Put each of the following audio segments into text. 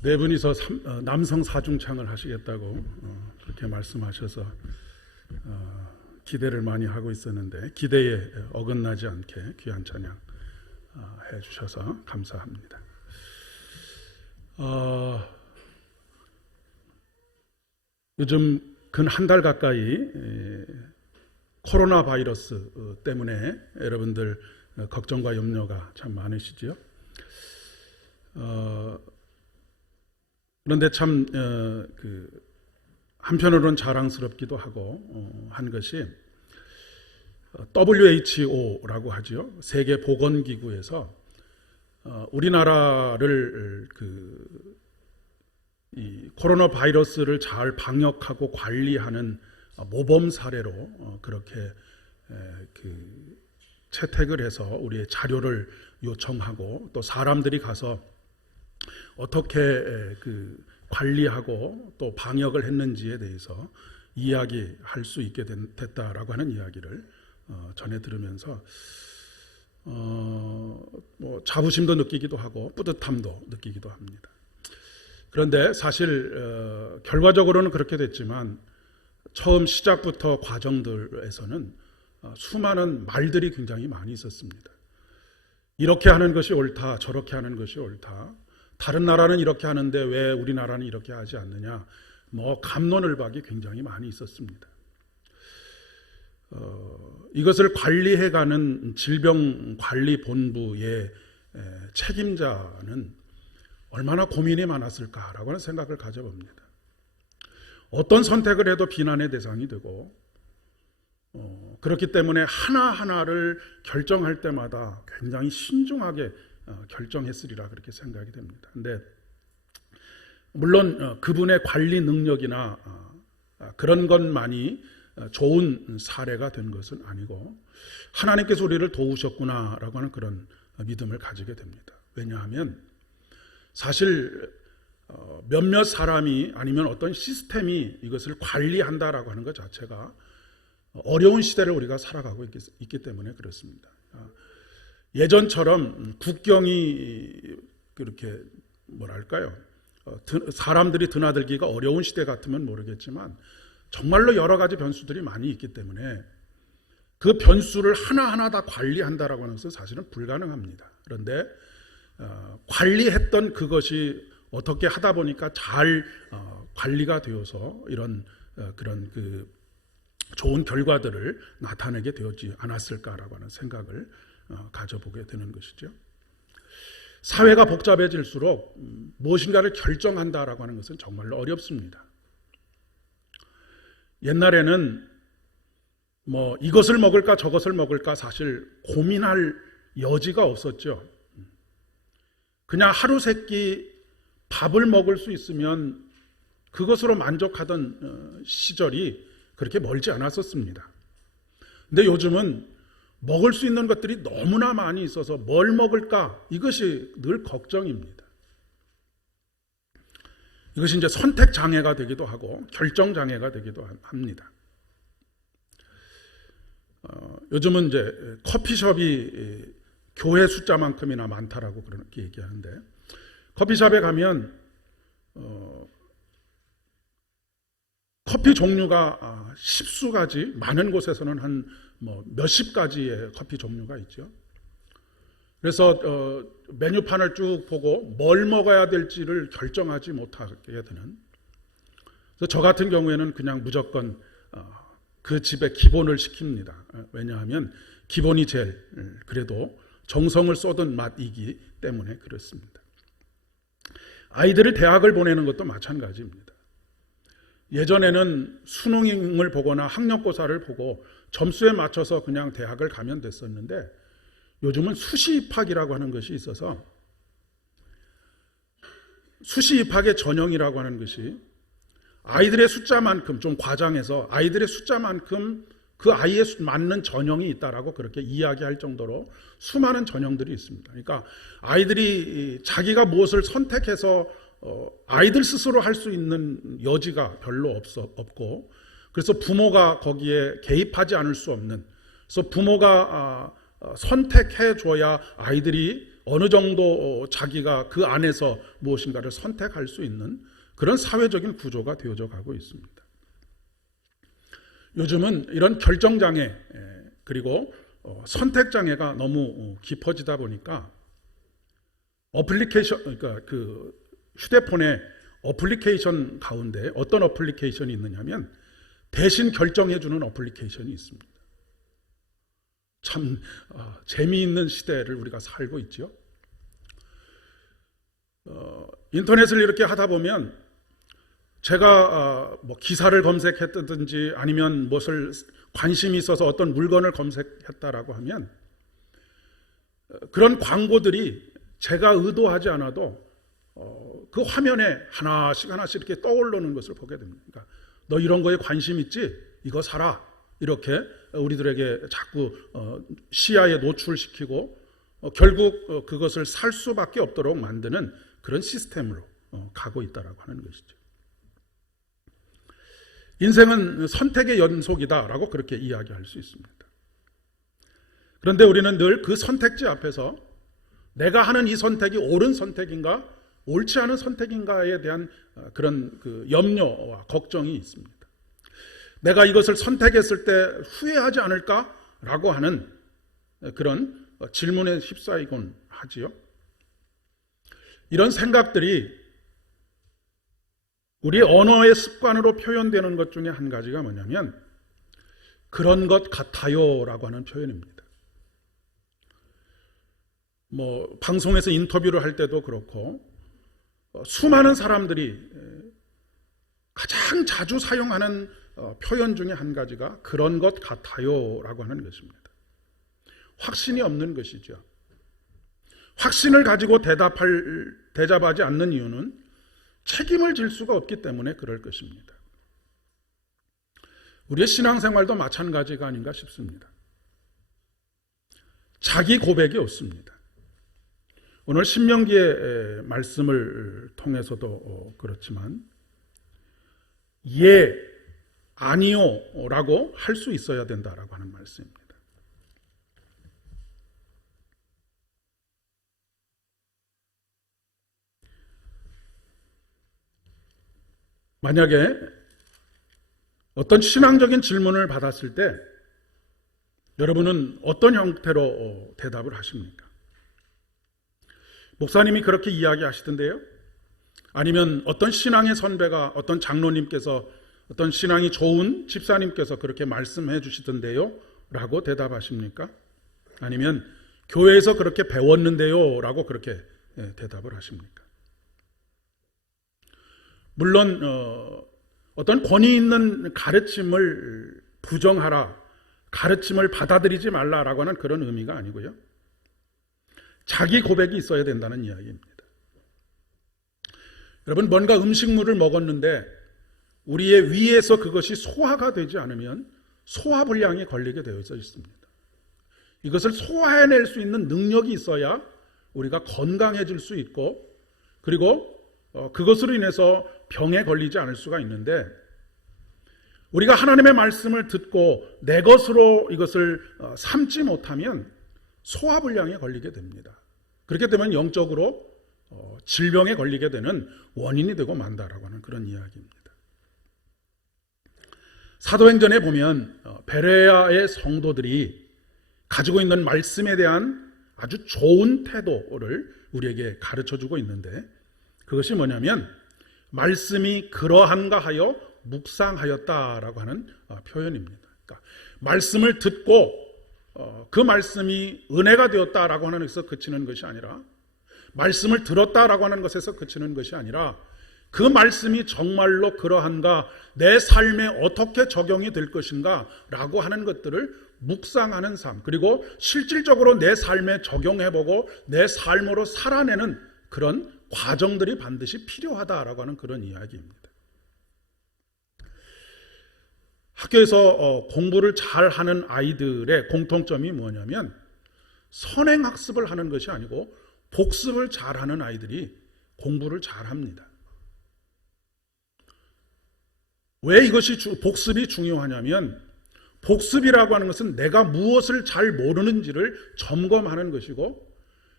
네 분이서 남성 사중창을 하시겠다고 그렇게 말씀하셔서 기대를 많이 하고 있었는데 기대에 어긋나지 않게 귀한 찬양 해주셔서 감사합니다. 요즘 근 한 달 가까이 코로나 바이러스 때문에 여러분들 걱정과 염려가 참 많으시죠. 그런데 참 한편으로는 자랑스럽기도 하고 한 것이 WHO라고 하죠. 세계 보건기구에서 우리나라를 이 코로나 바이러스를 잘 방역하고 관리하는 모범 사례로 그렇게 채택을 해서 우리의 자료를 요청하고 또 사람들이 가서 어떻게 관리하고 또 방역을 했는지에 대해서 이야기할 수 있게 됐다라고 하는 이야기를 전해 들으면서 뭐 자부심도 느끼기도 하고 뿌듯함도 느끼기도 합니다. 그런데 사실 결과적으로는 그렇게 됐지만 처음 시작부터 과정들에서는 수많은 말들이 굉장히 많이 있었습니다. 이렇게 하는 것이 옳다, 저렇게 하는 것이 옳다. 다른 나라는 이렇게 하는데 왜 우리나라는 이렇게 하지 않느냐. 뭐 갑론을박이 굉장히 많이 있었습니다. 이것을 관리해가는 질병관리본부의 책임자는 얼마나 고민이 많았을까라고 하는 생각을 가져봅니다. 어떤 선택을 해도 비난의 대상이 되고 그렇기 때문에 하나하나를 결정할 때마다 굉장히 신중하게 결정했으리라 그렇게 생각이 됩니다. 근데 물론 그분의 관리 능력이나 그런 것만이 좋은 사례가 된 것은 아니고 하나님께서 우리를 도우셨구나라고 하는 그런 믿음을 가지게 됩니다. 왜냐하면 사실 몇몇 사람이 아니면 어떤 시스템이 이것을 관리한다라고 하는 것 자체가 어려운 시대를 우리가 살아가고 있기 때문에 그렇습니다. 예전처럼 국경이 그렇게 뭐랄까요, 사람들이 드나들기가 어려운 시대 같으면 모르겠지만 정말로 여러 가지 변수들이 많이 있기 때문에 그 변수를 하나하나 다 관리한다라고 하는 것은 사실은 불가능합니다. 그런데 관리했던 그것이 어떻게 하다 보니까 잘 관리가 되어서 이런 그런 좋은 결과들을 나타내게 되었지 않았을까라고 하는 생각을 가져보게 되는 것이죠. 사회가 복잡해질수록 무엇인가를 결정한다라고 하는 것은 정말로 어렵습니다. 옛날에는 뭐 이것을 먹을까 저것을 먹을까 사실 고민할 여지가 없었죠. 그냥 하루 세끼 밥을 먹을 수 있으면 그것으로 만족하던 시절이 그렇게 멀지 않았었습니다. 근데 요즘은 먹을 수 있는 것들이 너무나 많이 있어서 뭘 먹을까 이것이 늘 걱정입니다. 이것이 이제 선택 장애가 되기도 하고 결정 장애가 되기도 합니다. 요즘은 이제 커피숍이 교회 숫자만큼이나 많다라고 그렇게 얘기하는데 커피숍에 가면 커피 종류가 10수가지, 많은 곳에서는 한 몇십 가지의 커피 종류가 있죠. 그래서 메뉴판을 쭉 보고 뭘 먹어야 될지를 결정하지 못하게 되는. 그래서 저 같은 경우에는 그냥 무조건 그 집의 기본을 시킵니다. 왜냐하면 기본이 제일 그래도 정성을 쏟은 맛이기 때문에 그렇습니다. 아이들을 대학을 보내는 것도 마찬가지입니다. 예전에는 수능을 보거나 학력고사를 보고 점수에 맞춰서 그냥 대학을 가면 됐었는데 요즘은 수시 입학이라고 하는 것이 있어서 수시 입학의 전형이라고 하는 것이 아이들의 숫자만큼, 좀 과장해서 아이들의 숫자만큼 그 아이에 맞는 전형이 있다라고 그렇게 이야기할 정도로 수많은 전형들이 있습니다. 그러니까 아이들이 자기가 무엇을 선택해서 아이들 스스로 할 수 있는 여지가 별로 없고, 그래서 부모가 거기에 개입하지 않을 수 없는, 그래서 부모가 선택해 줘야 아이들이 어느 정도 자기가 그 안에서 무엇인가를 선택할 수 있는 그런 사회적인 구조가 되어져 가고 있습니다. 요즘은 이런 결정장애 그리고 선택장애가 너무 깊어지다 보니까 어플리케이션, 그러니까 그 휴대폰에 어플리케이션 가운데 어떤 어플리케이션이 있느냐면 대신 결정해주는 어플리케이션이 있습니다. 참 재미있는 시대를 우리가 살고 있죠. 인터넷을 이렇게 하다 보면 제가 뭐 기사를 검색했다든지 아니면 무엇을 관심이 있어서 어떤 물건을 검색했다라고 하면 그런 광고들이 제가 의도하지 않아도 그 화면에 하나씩 이렇게 떠오르는 것을 보게 됩니다. 그러니까 너 이런 거에 관심 있지? 이거 사라. 이렇게 우리들에게 자꾸 시야에 노출시키고 결국 그것을 살 수밖에 없도록 만드는 그런 시스템으로 가고 있다라고 하는 것이죠. 인생은 선택의 연속이다라고 그렇게 이야기할 수 있습니다. 그런데 우리는 늘 그 선택지 앞에서 내가 하는 이 선택이 옳은 선택인가 옳지 않은 선택인가에 대한 그런 그 염려와 걱정이 있습니다. 내가 이것을 선택했을 때 후회하지 않을까라고 하는 그런 질문에 휩싸이곤 하지요. 이런 생각들이 우리 언어의 습관으로 표현되는 것 중에 한 가지가 뭐냐면 그런 것 같아요라고 하는 표현입니다. 뭐 방송에서 인터뷰를 할 때도 그렇고 수많은 사람들이 가장 자주 사용하는 표현 중에 한 가지가 그런 것 같아요라고 하는 것입니다. 확신이 없는 것이죠. 확신을 가지고 대답하지 않는 이유는 책임을 질 수가 없기 때문에 그럴 것입니다. 우리의 신앙생활도 마찬가지가 아닌가 싶습니다. 자기 고백이 없습니다. 오늘 신명기의 말씀을 통해서도 그렇지만 예, 아니요 라고 할 수 있어야 된다라고 하는 말씀입니다. 만약에 어떤 신앙적인 질문을 받았을 때 여러분은 어떤 형태로 대답을 하십니까? 목사님이 그렇게 이야기하시던데요? 아니면 어떤 신앙의 선배가 어떤 장로님께서 어떤 신앙이 좋은 집사님께서 그렇게 말씀해 주시던데요? 라고 대답하십니까? 아니면 교회에서 그렇게 배웠는데요? 라고 그렇게 대답을 하십니까? 물론 어떤 권위 있는 가르침을 부정하라, 가르침을 받아들이지 말라라고 하는 그런 의미가 아니고요. 자기 고백이 있어야 된다는 이야기입니다. 여러분, 뭔가 음식물을 먹었는데 우리의 위에서 그것이 소화가 되지 않으면 소화불량이 걸리게 되어 있습니다. 이것을 소화해낼 수 있는 능력이 있어야 우리가 건강해질 수 있고 그리고 그것으로 인해서 병에 걸리지 않을 수가 있는데 우리가 하나님의 말씀을 듣고 내 것으로 이것을 삼지 못하면 소화불량에 걸리게 됩니다. 그렇게 되면 영적으로 질병에 걸리게 되는 원인이 되고 만다라고 하는 그런 이야기입니다. 사도행전에 보면 베레아의 성도들이 가지고 있는 말씀에 대한 아주 좋은 태도를 우리에게 가르쳐주고 있는데 그것이 뭐냐면 말씀이 그러한가 하여 묵상하였다라고 하는 표현입니다. 그러니까 말씀을 듣고 그 말씀이 은혜가 되었다라고 하는 것에서 그치는 것이 아니라 말씀을 들었다라고 하는 것에서 그치는 것이 아니라 그 말씀이 정말로 그러한가 내 삶에 어떻게 적용이 될 것인가 라고 하는 것들을 묵상하는 삶 그리고 실질적으로 내 삶에 적용해보고 내 삶으로 살아내는 그런 과정들이 반드시 필요하다라고 하는 그런 이야기입니다. 학교에서 공부를 잘하는 아이들의 공통점이 뭐냐면 선행학습을 하는 것이 아니고 복습을 잘하는 아이들이 공부를 잘합니다. 왜 이것이 복습이 중요하냐면 복습이라고 하는 것은 내가 무엇을 잘 모르는지를 점검하는 것이고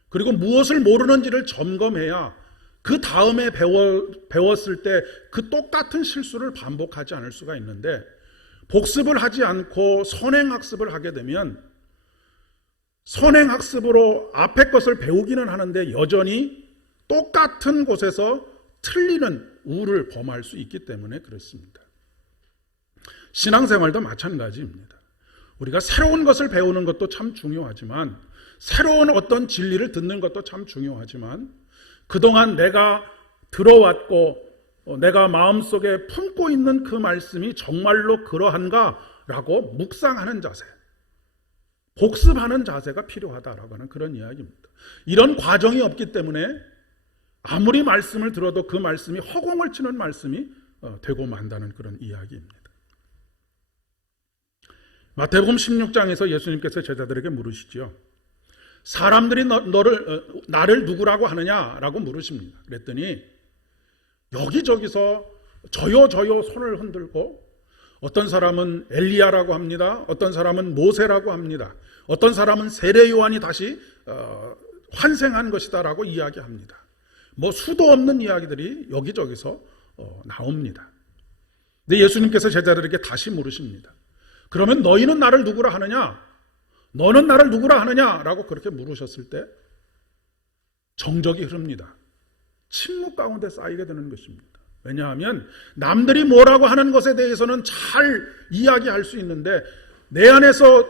그리고 무엇을 모르는지를 점검해야 그 다음에 배웠을 때 그 똑같은 실수를 반복하지 않을 수가 있는데, 복습을 하지 않고 선행학습을 하게 되면 선행학습으로 앞에 것을 배우기는 하는데 여전히 똑같은 곳에서 틀리는 우를 범할 수 있기 때문에 그렇습니다. 신앙생활도 마찬가지입니다. 우리가 새로운 것을 배우는 것도 참 중요하지만, 새로운 어떤 진리를 듣는 것도 참 중요하지만, 그동안 내가 들어왔고 내가 마음속에 품고 있는 그 말씀이 정말로 그러한가라고 묵상하는 자세, 복습하는 자세가 필요하다라고 하는 그런 이야기입니다. 이런 과정이 없기 때문에 아무리 말씀을 들어도 그 말씀이 허공을 치는 말씀이 되고 만다는 그런 이야기입니다. 마태복음 16장에서 예수님께서 제자들에게 물으시죠. 사람들이 나를 누구라고 하느냐라고 물으십니다. 그랬더니 여기저기서 저요 손을 흔들고, 어떤 사람은 엘리야라고 합니다. 어떤 사람은 모세라고 합니다. 어떤 사람은 세례 요한이 다시 환생한 것이다라고 이야기합니다. 뭐 수도 없는 이야기들이 여기저기서 나옵니다. 근데 예수님께서 제자들에게 다시 물으십니다. 그러면 너희는 나를 누구라 하느냐? 너는 나를 누구라 하느냐라고 그렇게 물으셨을 때 정적이 흐릅니다. 침묵 가운데 쌓이게 되는 것입니다. 왜냐하면 남들이 뭐라고 하는 것에 대해서는 잘 이야기할 수 있는데 내 안에서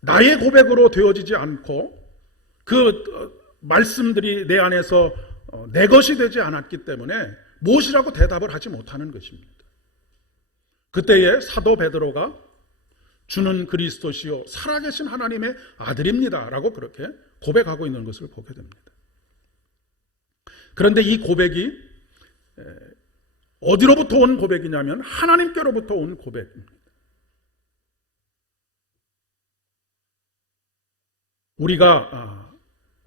나의 고백으로 되어지지 않고 그 말씀들이 내 안에서 내 것이 되지 않았기 때문에 무엇이라고 대답을 하지 못하는 것입니다. 그때에 사도 베드로가 주는 그리스도시요 살아계신 하나님의 아들입니다 라고 그렇게 고백하고 있는 것을 보게 됩니다. 그런데 이 고백이 어디로부터 온 고백이냐면 하나님께로부터 온 고백입니다. 우리가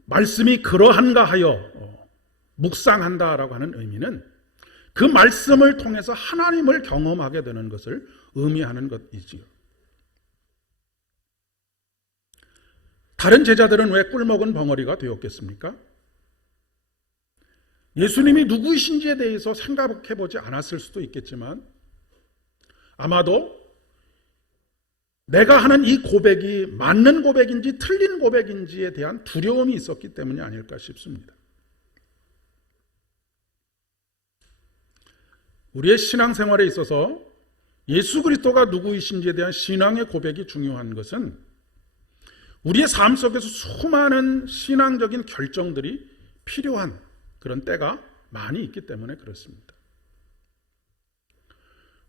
말씀이 그러한가 하여 묵상한다라고 하는 의미는 그 말씀을 통해서 하나님을 경험하게 되는 것을 의미하는 것이지요. 다른 제자들은 왜 꿀먹은 벙어리가 되었겠습니까? 예수님이 누구이신지에 대해서 생각해 보지 않았을 수도 있겠지만, 아마도 내가 하는 이 고백이 맞는 고백인지 틀린 고백인지에 대한 두려움이 있었기 때문이 아닐까 싶습니다. 우리의 신앙생활에 있어서 예수 그리스도가 누구이신지에 대한 신앙의 고백이 중요한 것은 우리의 삶 속에서 수많은 신앙적인 결정들이 필요한 그런 때가 많이 있기 때문에 그렇습니다.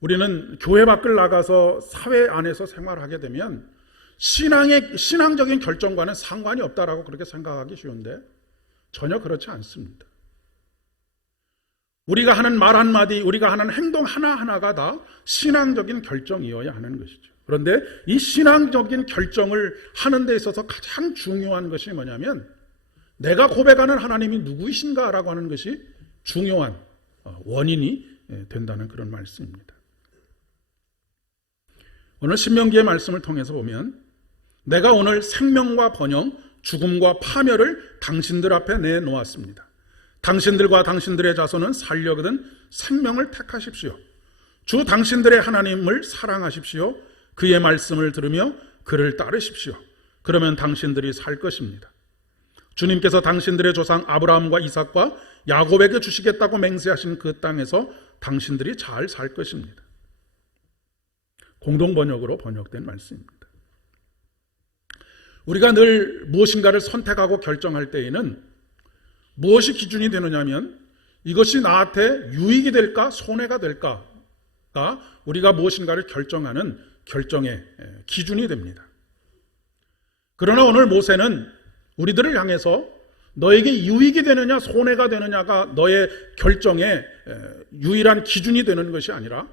우리는 교회 밖을 나가서 사회 안에서 생활하게 되면 신앙적인 결정과는 상관이 없다라고 그렇게 생각하기 쉬운데 전혀 그렇지 않습니다. 우리가 하는 말 한마디, 우리가 하는 행동 하나하나가 다 신앙적인 결정이어야 하는 것이죠. 그런데 이 신앙적인 결정을 하는 데 있어서 가장 중요한 것이 뭐냐면 내가 고백하는 하나님이 누구이신가라고 하는 것이 중요한 원인이 된다는 그런 말씀입니다. 오늘 신명기의 말씀을 통해서 보면 내가 오늘 생명과 번영, 죽음과 파멸을 당신들 앞에 내놓았습니다. 당신들과 당신들의 자손은 살려거든 생명을 택하십시오. 주 당신들의 하나님을 사랑하십시오. 그의 말씀을 들으며 그를 따르십시오. 그러면 당신들이 살 것입니다. 주님께서 당신들의 조상 아브라함과 이삭과 야곱에게 주시겠다고 맹세하신 그 땅에서 당신들이 잘 살 것입니다. 공동번역으로 번역된 말씀입니다. 우리가 늘 무엇인가를 선택하고 결정할 때에는 무엇이 기준이 되느냐면 이것이 나한테 유익이 될까 손해가 될까가 우리가 무엇인가를 결정하는 결정의 기준이 됩니다. 그러나 오늘 모세는 우리들을 향해서 너에게 유익이 되느냐 손해가 되느냐가 너의 결정의 유일한 기준이 되는 것이 아니라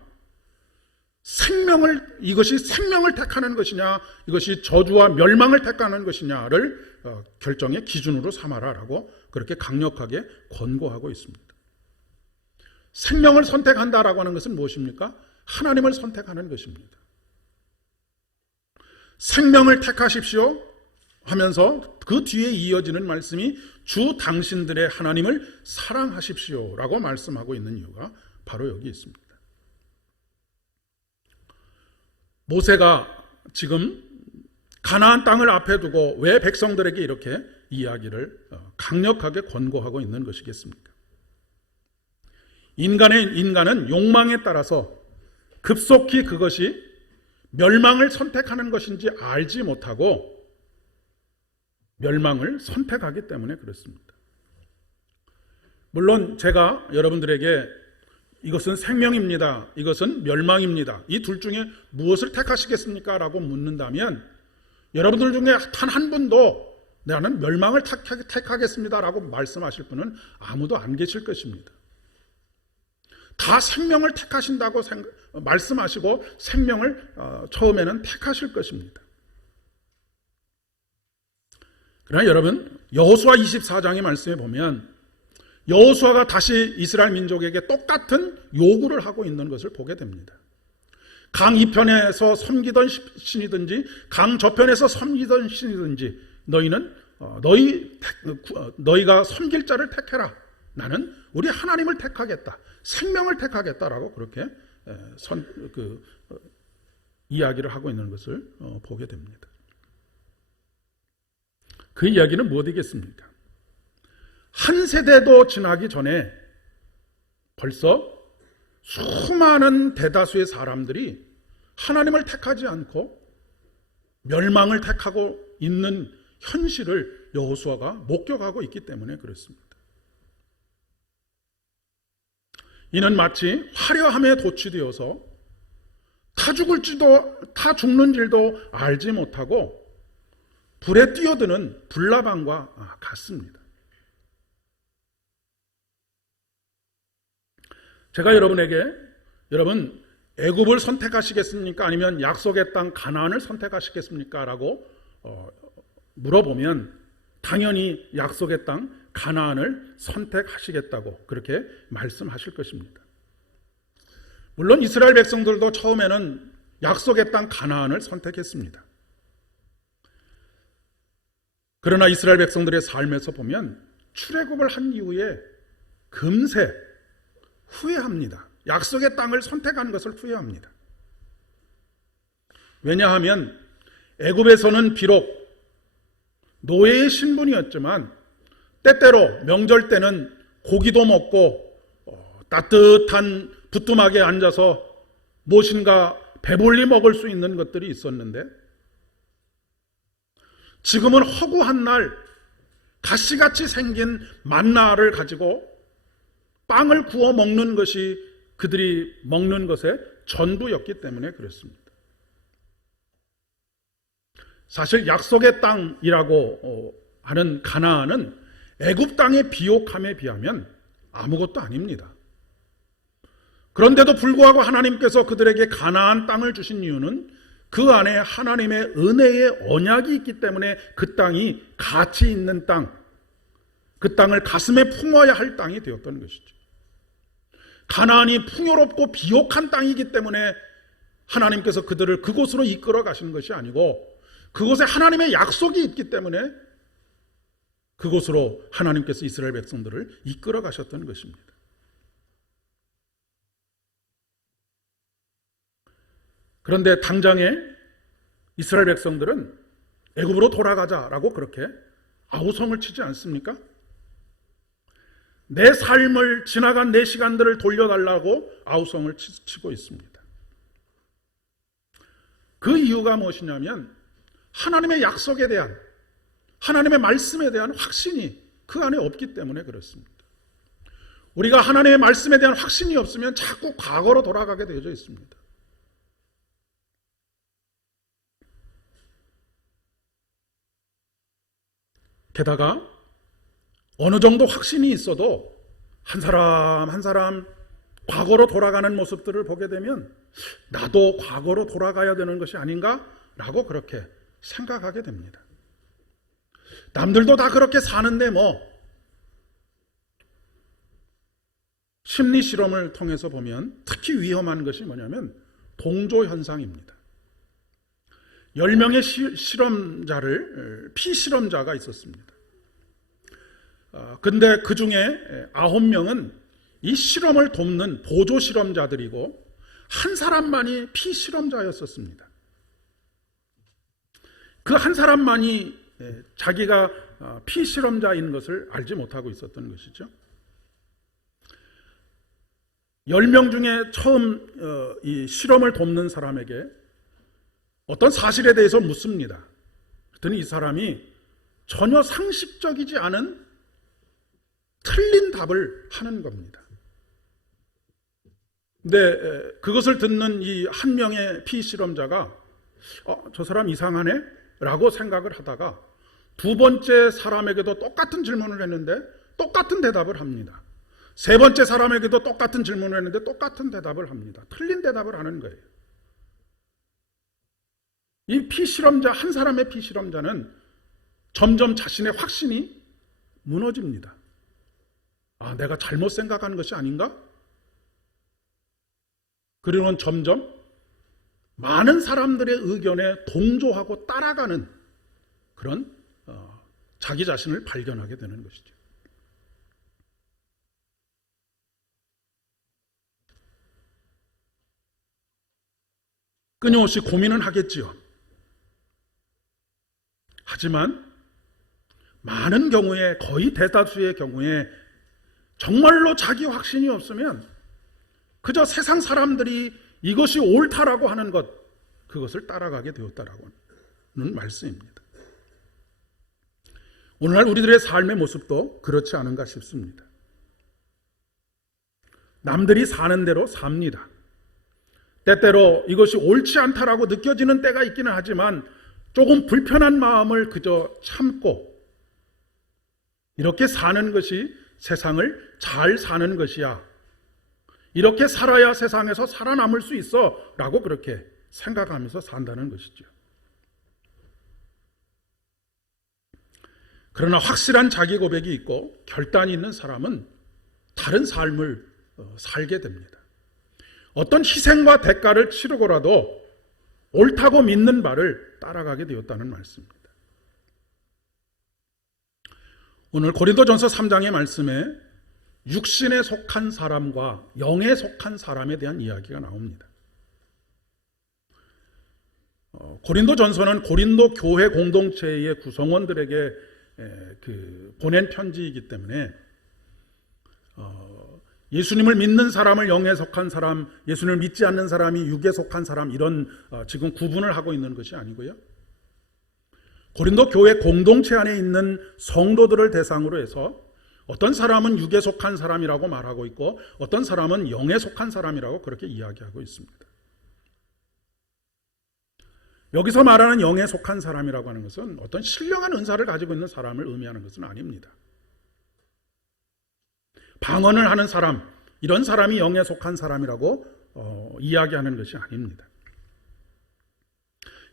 이것이 생명을 택하는 것이냐 이것이 저주와 멸망을 택하는 것이냐를 결정의 기준으로 삼아라라고 그렇게 강력하게 권고하고 있습니다. 생명을 선택한다라고 하는 것은 무엇입니까? 하나님을 선택하는 것입니다. 생명을 택하십시오. 하면서 그 뒤에 이어지는 말씀이 주 당신들의 하나님을 사랑하십시오라고 말씀하고 있는 이유가 바로 여기 있습니다. 모세가 지금 가나안 땅을 앞에 두고 왜 백성들에게 이렇게 이야기를 강력하게 권고하고 있는 것이겠습니까? 인간은 욕망에 따라서 급속히 그것이 멸망을 선택하는 것인지 알지 못하고 멸망을 선택하기 때문에 그렇습니다. 물론 제가 여러분들에게 이것은 생명입니다, 이것은 멸망입니다, 이 둘 중에 무엇을 택하시겠습니까? 라고 묻는다면 여러분들 중에 단 한 분도 나는 멸망을 택하겠습니다 라고 말씀하실 분은 아무도 안 계실 것입니다. 다 생명을 택하신다고 말씀하시고 생명을 처음에는 택하실 것입니다. 그러나 여러분, 여호수아 24장의 말씀에 보면 여호수아가 다시 이스라엘 민족에게 똑같은 요구를 하고 있는 것을 보게 됩니다. 강 이편에서 섬기던 신이든지 강 저편에서 섬기던 신이든지 너희가 섬길 자를 택해라. 나는 우리 하나님을 택하겠다, 생명을 택하겠다라고 그렇게 이야기를 하고 있는 것을 보게 됩니다. 그 이야기는 무엇이겠습니까? 한 세대도 지나기 전에 벌써 수많은 대다수의 사람들이 하나님을 택하지 않고 멸망을 택하고 있는 현실을 여호수아가 목격하고 있기 때문에 그렇습니다. 이는 마치 화려함에 도취되어서 타 죽는 줄도 알지 못하고 불에 뛰어드는 불나방과 같습니다. 제가 여러분 애굽을 선택하시겠습니까? 아니면 약속의 땅 가나안을 선택하시겠습니까? 라고 물어보면 당연히 약속의 땅 가나안을 선택하시겠다고 그렇게 말씀하실 것입니다. 물론 이스라엘 백성들도 처음에는 약속의 땅 가나안을 선택했습니다. 그러나 이스라엘 백성들의 삶에서 보면 출애굽을 한 이후에 금세 후회합니다. 약속의 땅을 선택한 것을 후회합니다. 왜냐하면 애굽에서는 비록 노예의 신분이었지만 때때로 명절 때는 고기도 먹고 따뜻한 부뚜막에 앉아서 무엇인가 배불리 먹을 수 있는 것들이 있었는데 지금은 허구한 날 가시같이 생긴 만나를 가지고 빵을 구워 먹는 것이 그들이 먹는 것의 전부였기 때문에 그렇습니다. 사실 약속의 땅이라고 하는 가나안은 애굽 땅의 비옥함에 비하면 아무것도 아닙니다. 그런데도 불구하고 하나님께서 그들에게 가나안 땅을 주신 이유는 그 안에 하나님의 은혜의 언약이 있기 때문에 그 땅이 가치 있는 땅, 그 땅을 가슴에 품어야 할 땅이 되었던 것이죠. 가나안이 풍요롭고 비옥한 땅이기 때문에 하나님께서 그들을 그곳으로 이끌어 가시는 것이 아니고 그곳에 하나님의 약속이 있기 때문에 그곳으로 하나님께서 이스라엘 백성들을 이끌어 가셨던 것입니다. 그런데 당장에 이스라엘 백성들은 애굽으로 돌아가자라고 그렇게 아우성을 치지 않습니까? 내 삶을 지나간 내 시간들을 돌려달라고 아우성을 치고 있습니다. 그 이유가 무엇이냐면 하나님의 약속에 대한, 하나님의 말씀에 대한 확신이 그 안에 없기 때문에 그렇습니다. 우리가 하나님의 말씀에 대한 확신이 없으면 자꾸 과거로 돌아가게 되어져 있습니다. 게다가 어느 정도 확신이 있어도 한 사람 한 사람 과거로 돌아가는 모습들을 보게 되면 나도 과거로 돌아가야 되는 것이 아닌가? 라고 그렇게 생각하게 됩니다. 남들도 다 그렇게 사는데 심리 실험을 통해서 보면 특히 위험한 것이 뭐냐면 동조 현상입니다. 10명의 피실험자가 있었습니다. 근데 그 중에 9명은 이 실험을 돕는 보조 실험자들이고 한 사람만이 피실험자였었습니다. 그 한 사람만이 자기가 피실험자인 것을 알지 못하고 있었던 것이죠. 10명 중에 처음 이 실험을 돕는 사람에게 어떤 사실에 대해서 묻습니다. 그랬더니 이 사람이 전혀 상식적이지 않은 틀린 답을 하는 겁니다. 근데 그것을 듣는 이 한 명의 피실험자가 저 사람 이상하네? 라고 생각을 하다가 두 번째 사람에게도 똑같은 질문을 했는데 똑같은 대답을 합니다. 세 번째 사람에게도 똑같은 질문을 했는데 똑같은 대답을 합니다. 틀린 대답을 하는 거예요. 이 피실험자, 한 사람의 피실험자는 점점 자신의 확신이 무너집니다. 내가 잘못 생각한 것이 아닌가? 그리고는 점점 많은 사람들의 의견에 동조하고 따라가는 그런 자기 자신을 발견하게 되는 것이죠. 끊임없이 고민은 하겠지요. 하지만 많은 경우에, 거의 대다수의 경우에 정말로 자기 확신이 없으면 그저 세상 사람들이 이것이 옳다라고 하는 것, 그것을 따라가게 되었다라고는 말씀입니다. 오늘날 우리들의 삶의 모습도 그렇지 않은가 싶습니다. 남들이 사는 대로 삽니다. 때때로 이것이 옳지 않다라고 느껴지는 때가 있기는 하지만 조금 불편한 마음을 그저 참고 이렇게 사는 것이 세상을 잘 사는 것이야. 이렇게 살아야 세상에서 살아남을 수 있어 라고 그렇게 생각하면서 산다는 것이죠. 그러나 확실한 자기 고백이 있고 결단이 있는 사람은 다른 삶을 살게 됩니다. 어떤 희생과 대가를 치르고라도 옳다고 믿는 바를 따라가게 되었다는 말씀입니다. 오늘 고린도전서 3장의 말씀에 육신에 속한 사람과 영에 속한 사람에 대한 이야기가 나옵니다. 고린도전서는 고린도 교회 공동체의 구성원들에게 보낸 편지이기 때문에 예수님을 믿는 사람을 영에 속한 사람, 예수님을 믿지 않는 사람이 육에 속한 사람, 이런 지금 구분을 하고 있는 것이 아니고요. 고린도 교회 공동체 안에 있는 성도들을 대상으로 해서 어떤 사람은 육에 속한 사람이라고 말하고 있고 어떤 사람은 영에 속한 사람이라고 그렇게 이야기하고 있습니다. 여기서 말하는 영에 속한 사람이라고 하는 것은 어떤 신령한 은사를 가지고 있는 사람을 의미하는 것은 아닙니다. 방언을 하는 사람, 이런 사람이 영에 속한 사람이라고 이야기하는 것이 아닙니다.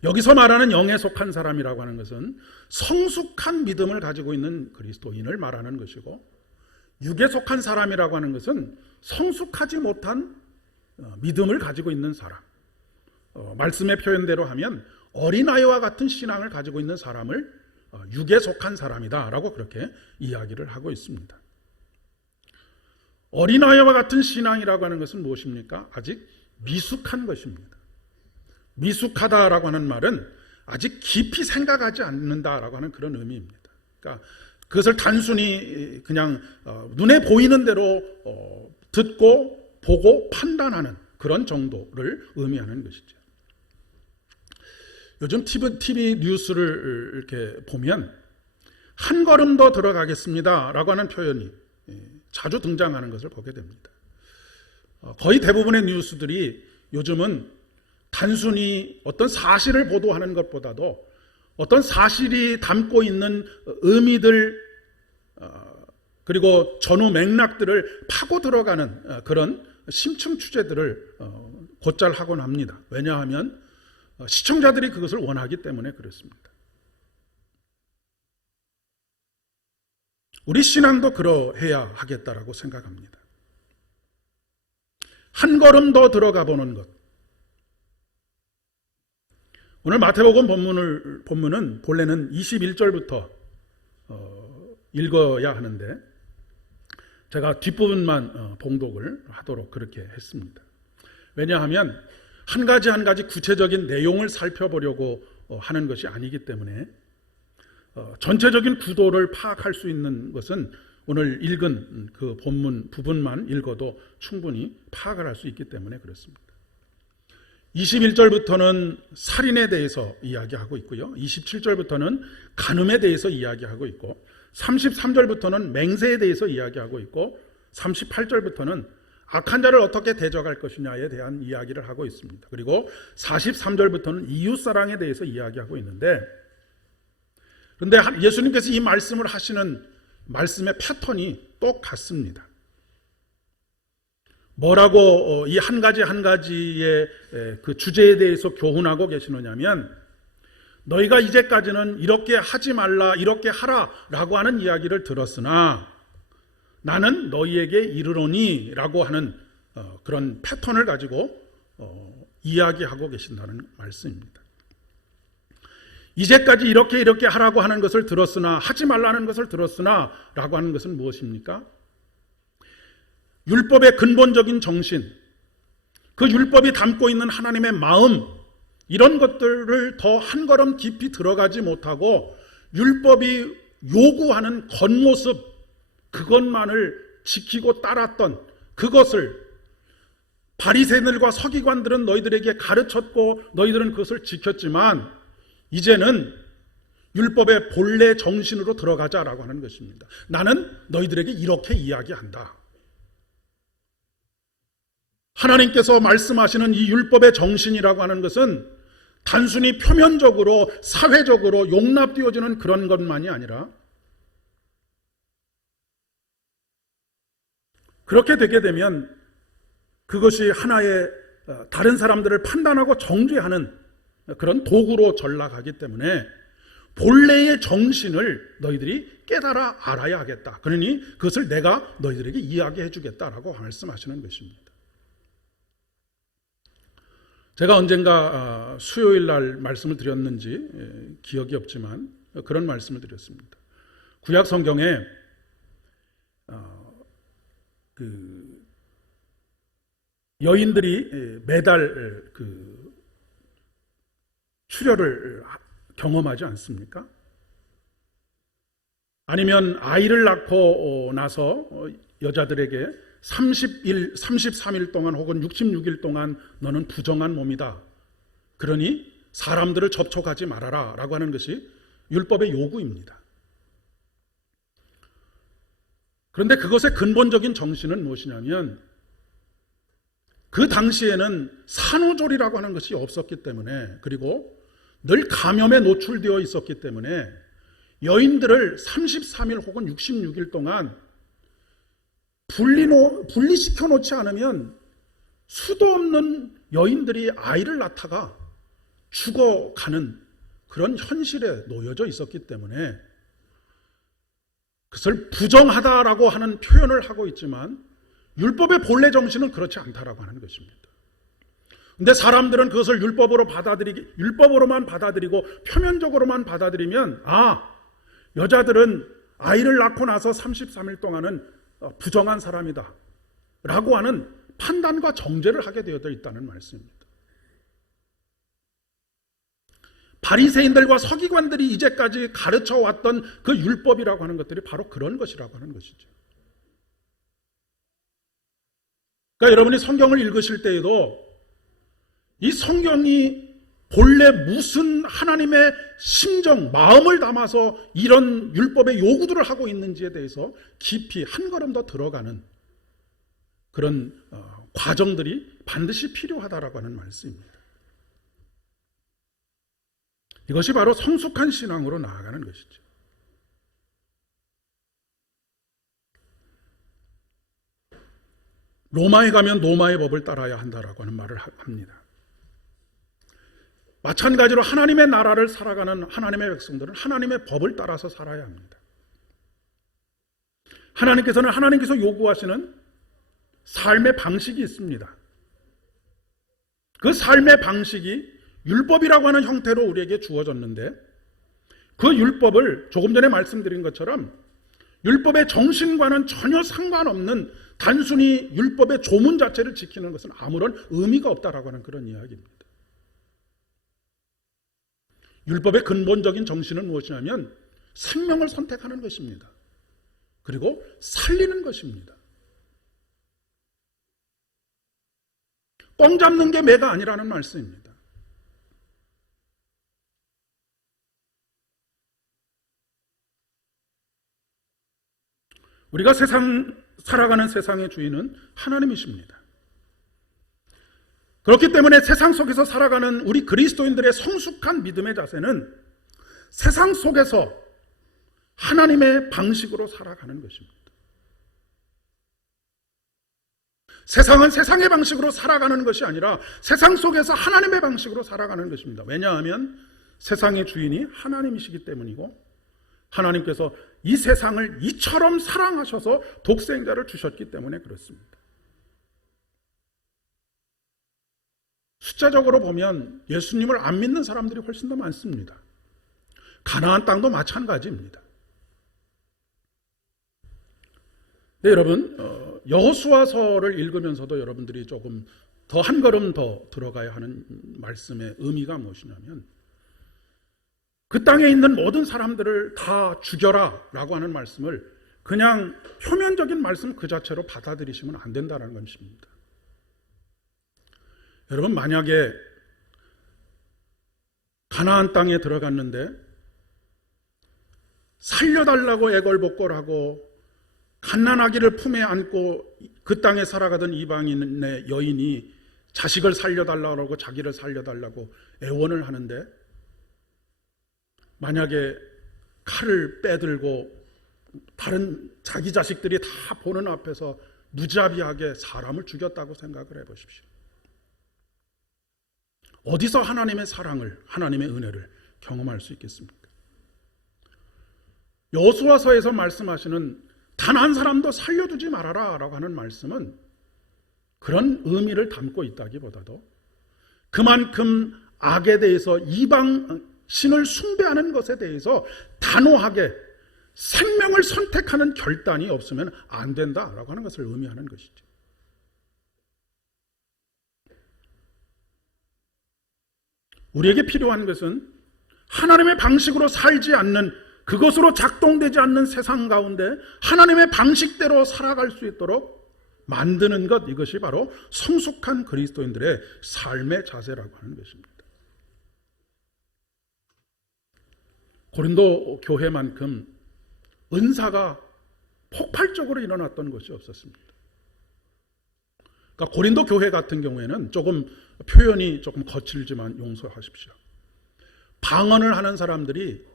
여기서 말하는 영에 속한 사람이라고 하는 것은 성숙한 믿음을 가지고 있는 그리스도인을 말하는 것이고, 육에 속한 사람이라고 하는 것은 성숙하지 못한 믿음을 가지고 있는 사람, 말씀의 표현대로 하면 어린아이와 같은 신앙을 가지고 있는 사람을 육에 속한 사람이다 라고 그렇게 이야기를 하고 있습니다. 어린아이와 같은 신앙이라고 하는 것은 무엇입니까? 아직 미숙한 것입니다. 미숙하다라고 하는 말은 아직 깊이 생각하지 않는다라고 하는 그런 의미입니다. 그러니까 그것을 단순히 그냥 눈에 보이는 대로 듣고 보고 판단하는 그런 정도를 의미하는 것이죠. 요즘 TV 뉴스를 이렇게 보면 한 걸음 더 들어가겠습니다 라고 하는 표현이 자주 등장하는 것을 보게 됩니다. 거의 대부분의 뉴스들이 요즘은 단순히 어떤 사실을 보도하는 것보다도 어떤 사실이 담고 있는 의미들 그리고 전후 맥락들을 파고 들어가는 그런 심층 취재들을 곧잘 하곤 합니다. 왜냐하면 시청자들이 그것을 원하기 때문에 그렇습니다. 우리 신앙도 그러해야 하겠다라고 생각합니다. 한 걸음 더 들어가 보는 것. 오늘 마태복음 본문은 본래는 21절부터 읽어야 하는데 제가 뒷부분만 봉독을 하도록 그렇게 했습니다. 왜냐하면 한 가지 한 가지 구체적인 내용을 살펴보려고 하는 것이 아니기 때문에 전체적인 구도를 파악할 수 있는 것은 오늘 읽은 그 본문 부분만 읽어도 충분히 파악을 할 수 있기 때문에 그렇습니다. 21절부터는 살인에 대해서 이야기하고 있고요. 27절부터는 간음에 대해서 이야기하고 있고 33절부터는 맹세에 대해서 이야기하고 있고 38절부터는 악한 자를 어떻게 대적할 것이냐에 대한 이야기를 하고 있습니다. 그리고 43절부터는 이웃사랑에 대해서 이야기하고 있는데, 그런데 예수님께서 이 말씀을 하시는 말씀의 패턴이 똑같습니다. 뭐라고 이 한 가지 한 가지의 그 주제에 대해서 교훈하고 계시느냐면, 너희가 이제까지는 이렇게 하지 말라, 이렇게 하라 라고 하는 이야기를 들었으나 나는 너희에게 이르노니 라고 하는 그런 패턴을 가지고 이야기하고 계신다는 말씀입니다. 이제까지 이렇게 하라고 하는 것을 들었으나, 하지 말라는 것을 들었으나 라고 하는 것은 무엇입니까? 율법의 근본적인 정신, 그 율법이 담고 있는 하나님의 마음, 이런 것들을 더 한 걸음 깊이 들어가지 못하고 율법이 요구하는 겉모습, 그것만을 지키고 따랐던 그것을 바리새인들과 서기관들은 너희들에게 가르쳤고 너희들은 그것을 지켰지만 이제는 율법의 본래 정신으로 들어가자라고 하는 것입니다. 나는 너희들에게 이렇게 이야기한다. 하나님께서 말씀하시는 이 율법의 정신이라고 하는 것은 단순히 표면적으로 사회적으로 용납되어지는 그런 것만이 아니라, 그렇게 되게 되면 그것이 하나의 다른 사람들을 판단하고 정죄하는 그런 도구로 전락하기 때문에 본래의 정신을 너희들이 깨달아 알아야 하겠다. 그러니 그것을 내가 너희들에게 이야기해 주겠다라고 말씀하시는 것입니다. 제가 언젠가 수요일 날 말씀을 드렸는지 기억이 없지만 그런 말씀을 드렸습니다. 구약 성경에 그 여인들이 매달 그 출혈을 경험하지 않습니까? 아니면 아이를 낳고 나서 여자들에게 33일 동안 혹은 66일 동안 너는 부정한 몸이다. 그러니 사람들을 접촉하지 말아라 라고 하는 것이 율법의 요구입니다. 그런데 그것의 근본적인 정신은 무엇이냐면, 그 당시에는 산후조리라고 하는 것이 없었기 때문에, 그리고 늘 감염에 노출되어 있었기 때문에 여인들을 33일 혹은 66일 동안 분리시켜 놓지 않으면 수도 없는 여인들이 아이를 낳다가 죽어가는 그런 현실에 놓여져 있었기 때문에 그것을 부정하다라고 하는 표현을 하고 있지만 율법의 본래 정신은 그렇지 않다라고 하는 것입니다. 그런데 사람들은 그것을 율법으로만 받아들이고 표면적으로만 받아들이면, 여자들은 아이를 낳고 나서 33일 동안은 부정한 사람이다 라고 하는 판단과 정죄를 하게 되어 있다는 말씀입니다. 바리새인들과 서기관들이 이제까지 가르쳐 왔던 그 율법이라고 하는 것들이 바로 그런 것이라고 하는 것이죠. 그러니까 여러분이 성경을 읽으실 때에도 이 성경이 본래 무슨 하나님의 심정, 마음을 담아서 이런 율법의 요구들을 하고 있는지에 대해서 깊이 한 걸음 더 들어가는 그런 과정들이 반드시 필요하다라고 하는 말씀입니다. 이것이 바로 성숙한 신앙으로 나아가는 것이죠. 로마에 가면 로마의 법을 따라야 한다라고 하는 말을 합니다. 마찬가지로 하나님의 나라를 살아가는 하나님의 백성들은 하나님의 법을 따라서 살아야 합니다. 하나님께서 요구하시는 삶의 방식이 있습니다. 그 삶의 방식이 율법이라고 하는 형태로 우리에게 주어졌는데 그 율법을 조금 전에 말씀드린 것처럼 율법의 정신과는 전혀 상관없는 단순히 율법의 조문 자체를 지키는 것은 아무런 의미가 없다라고 하는 그런 이야기입니다. 율법의 근본적인 정신은 무엇이냐면 생명을 선택하는 것입니다. 그리고 살리는 것입니다. 뻥 잡는 게 매가 아니라는 말씀입니다. 우리가 살아가는 세상의 주인은 하나님이십니다. 그렇기 때문에 세상 속에서 살아가는 우리 그리스도인들의 성숙한 믿음의 자세는 세상 속에서 하나님의 방식으로 살아가는 것입니다. 세상은 세상의 방식으로 살아가는 것이 아니라 세상 속에서 하나님의 방식으로 살아가는 것입니다. 왜냐하면 세상의 주인이 하나님이시기 때문이고 하나님께서 이 세상을 이처럼 사랑하셔서 독생자를 주셨기 때문에 그렇습니다. 숫자적으로 보면 예수님을 안 믿는 사람들이 훨씬 더 많습니다. 가나안 땅도 마찬가지입니다. 네, 여러분, 여호수아서를 읽으면서도 여러분들이 조금 더 한 걸음 더 들어가야 하는 말씀의 의미가 무엇이냐면 그 땅에 있는 모든 사람들을 다 죽여라 라고 하는 말씀을 그냥 표면적인 말씀 그 자체로 받아들이시면 안 된다는 것입니다. 여러분, 만약에 가나안 땅에 들어갔는데 살려달라고 애걸복걸하고 갓난아기를 품에 안고 그 땅에 살아가던 이방인의 여인이 자식을 살려달라고 자기를 살려달라고 애원을 하는데 만약에 칼을 빼들고 다른 자기 자식들이 다 보는 앞에서 무자비하게 사람을 죽였다고 생각을 해보십시오. 어디서 하나님의 사랑을, 하나님의 은혜를 경험할 수 있겠습니까? 여호수아서에서 말씀하시는 단 한 사람도 살려두지 말아라 라고 하는 말씀은 그런 의미를 담고 있다기보다도 그만큼 악에 대해서 이방 신을 숭배하는 것에 대해서 단호하게 생명을 선택하는 결단이 없으면 안 된다라고 하는 것을 의미하는 것이죠. 우리에게 필요한 것은 하나님의 방식으로 살지 않는, 그것으로 작동되지 않는 세상 가운데 하나님의 방식대로 살아갈 수 있도록 만드는 것, 이것이 바로 성숙한 그리스도인들의 삶의 자세라고 하는 것입니다. 고린도 교회만큼 은사가 폭발적으로 일어났던 것이 없었습니다. 그러니까 고린도 교회 같은 경우에는 조금 표현이 조금 거칠지만 용서하십시오. 방언을 하는 사람들이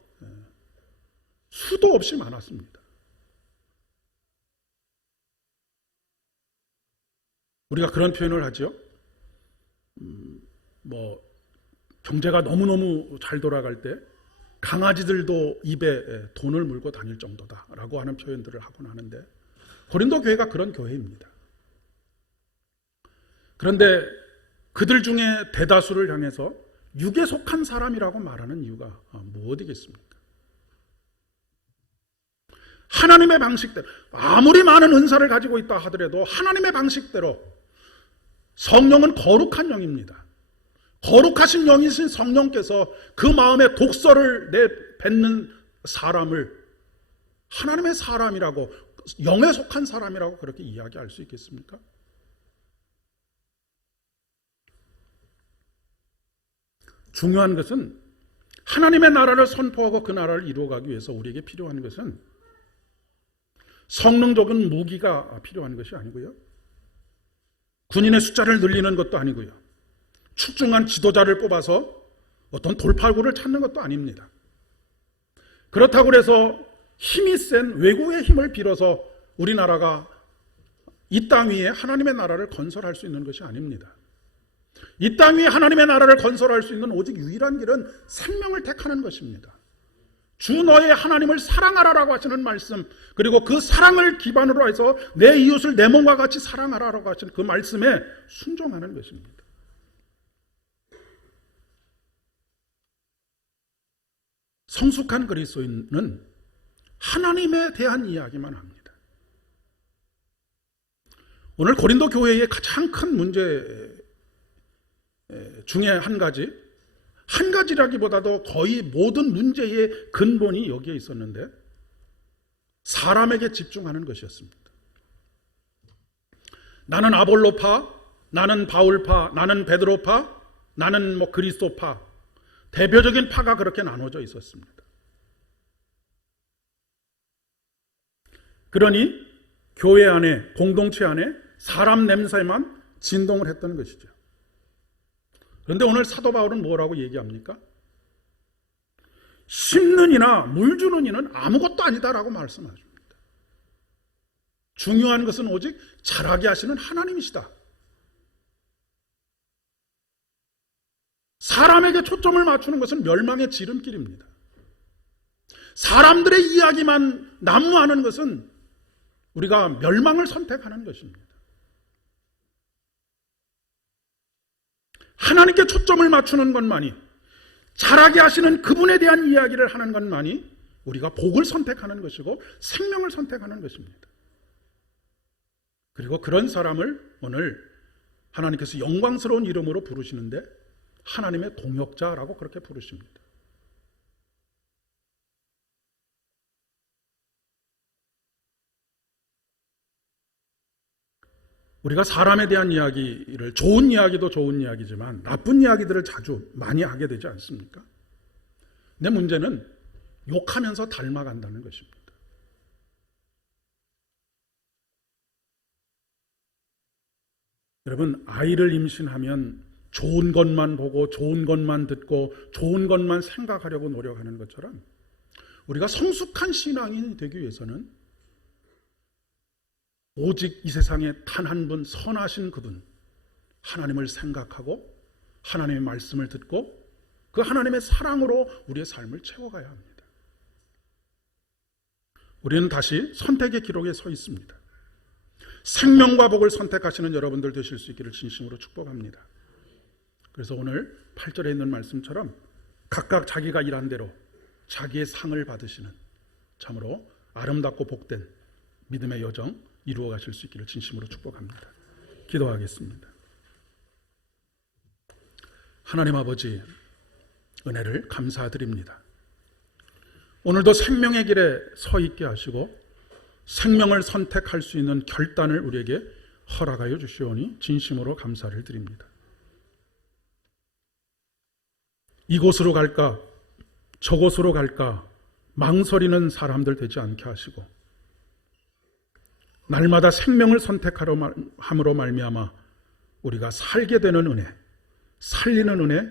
수도 없이 많았습니다. 우리가 그런 표현을 하죠. 경제가 너무너무 잘 돌아갈 때 강아지들도 입에 돈을 물고 다닐 정도다라고 하는 표현들을 하곤 하는데 고린도 교회가 그런 교회입니다. 그런데 그들 중에 대다수를 향해서 육에 속한 사람이라고 말하는 이유가 무엇이겠습니까? 하나님의 방식대로, 아무리 많은 은사를 가지고 있다 하더라도 하나님의 방식대로, 성령은 거룩한 영입니다. 거룩하신 영이신 성령께서 그 마음에 독서를 내뱉는 사람을 하나님의 사람이라고, 영에 속한 사람이라고 그렇게 이야기할 수 있겠습니까? 중요한 것은 하나님의 나라를 선포하고 그 나라를 이루어가기 위해서 우리에게 필요한 것은 성능적인 무기가 필요한 것이 아니고요, 군인의 숫자를 늘리는 것도 아니고요, 출중한 지도자를 뽑아서 어떤 돌파구를 찾는 것도 아닙니다. 그렇다고 해서 힘이 센 외국의 힘을 빌어서 우리나라가 이 땅 위에 하나님의 나라를 건설할 수 있는 것이 아닙니다. 이 땅 위에 하나님의 나라를 건설할 수 있는 오직 유일한 길은 생명을 택하는 것입니다. 주 너의 하나님을 사랑하라라고 하시는 말씀, 그리고 그 사랑을 기반으로 해서 내 이웃을 내 몸과 같이 사랑하라라고 하시는 그 말씀에 순종하는 것입니다. 성숙한 그리스도인은 하나님에 대한 이야기만 합니다. 오늘 고린도 교회의 가장 큰 문제 중에 한 가지라기보다도 거의 모든 문제의 근본이 여기에 있었는데 사람에게 집중하는 것이었습니다. 나는 아볼로파, 나는 바울파, 나는 베드로파, 나는 그리스도파, 대표적인 파가 그렇게 나눠져 있었습니다. 그러니 교회 안에, 공동체 안에 사람 냄새만 진동을 했던 것이죠. 그런데 오늘 사도 바울은 뭐라고 얘기합니까? 심는 이나 물 주는 이는 아무것도 아니다라고 말씀하십니다. 중요한 것은 오직 자라게 하시는 하나님이시다. 사람에게 초점을 맞추는 것은 멸망의 지름길입니다. 사람들의 이야기만 난무하는 것은 우리가 멸망을 선택하는 것입니다. 하나님께 초점을 맞추는 것만이, 자라게 하시는 그분에 대한 이야기를 하는 것만이 우리가 복을 선택하는 것이고 생명을 선택하는 것입니다. 그리고 그런 사람을 오늘 하나님께서 영광스러운 이름으로 부르시는데 하나님의 동역자라고 그렇게 부르십니다. 우리가 사람에 대한 이야기를, 좋은 이야기도 좋은 이야기지만 나쁜 이야기들을 자주 많이 하게 되지 않습니까? 근데 문제는 욕하면서 닮아간다는 것입니다. 여러분, 아이를 임신하면 좋은 것만 보고 좋은 것만 듣고 좋은 것만 생각하려고 노력하는 것처럼 우리가 성숙한 신앙인이 되기 위해서는 오직 이 세상에 단 한 분 선하신 그분 하나님을 생각하고 하나님의 말씀을 듣고 그 하나님의 사랑으로 우리의 삶을 채워가야 합니다. 우리는 다시 선택의 기록에 서 있습니다. 생명과 복을 선택하시는 여러분들 되실 수 있기를 진심으로 축복합니다. 그래서 오늘 8절에 있는 말씀처럼 각각 자기가 일한 대로 자기의 상을 받으시는 참으로 아름답고 복된 믿음의 여정 이루어 가실 수 있기를 진심으로 축복합니다. 기도하겠습니다. 하나님 아버지, 은혜를 감사드립니다. 오늘도 생명의 길에 서 있게 하시고 생명을 선택할 수 있는 결단을 우리에게 허락하여 주시오니 진심으로 감사를 드립니다. 이곳으로 갈까 저곳으로 갈까 망설이는 사람들 되지 않게 하시고 날마다 생명을 선택하려 함으로 말미암아 우리가 살게 되는 은혜, 살리는 은혜,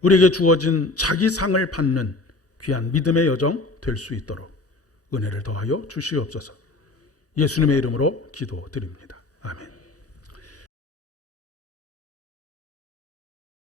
우리에게 주어진 자기 상을 받는 귀한 믿음의 여정 될 수 있도록 은혜를 더하여 주시옵소서. 예수님의 이름으로 기도드립니다. 아멘.